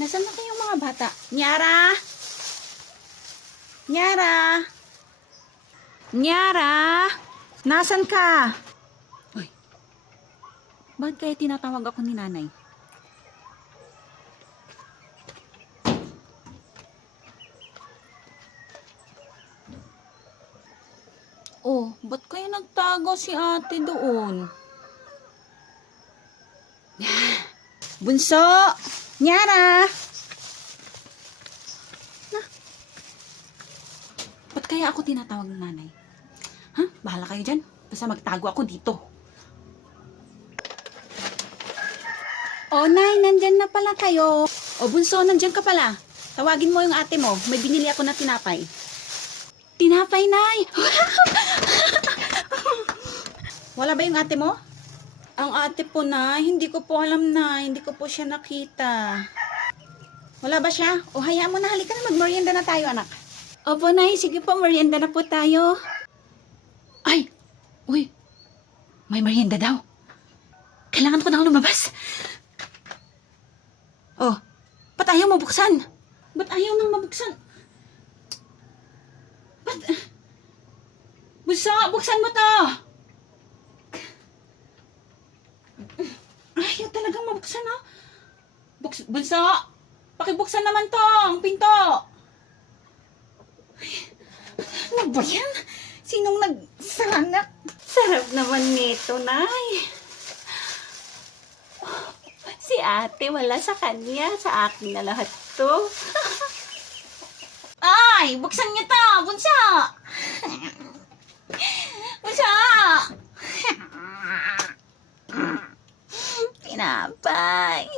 Nasaan na kayong mga bata? Nyara! Nyara! Nyara! Nasaan ka? Uy, bakit kaya tinatawag ako ni nanay? Oh, ba't kaya nagtago si ate doon? Bunso! Nyara! Na, ba't kaya ako tinatawag ng nanay? Ha? Bahala kayo dyan. Basta magtago ako dito. Oh, Nay, nandyan na pala kayo. Oh, Bunso, nandyan ka pala. Tawagin mo yung ate mo. May binili ako na tinapay. Tinapay, Nay! Wala ba yung ate mo? Ang ate po, Nay, hindi ko po alam, Nay. Hindi ko po siya nakita. Wala ba siya? O hayaan mo na, halika na, magmerienda na tayo, anak. Opo, Nay, sige po, merienda na po tayo. Ay! Uy! May merienda daw. Kailangan ko nang lumabas. Oh, ba't ayaw mabuksan? Ba't ayaw nang mabuksan? Ba't? Bunso, buksan mo to! Ayaw talagang mabuksan, ha? Bunso, pakibuksan naman to, ang pinto. Ano ba yan? Sinong nagsanak? Sarap naman nito, Nay. Si ate, wala sa kanya. Sa akin na lahat to. Ay, buksan niyo to, Bunso. Bunso. Tinapay.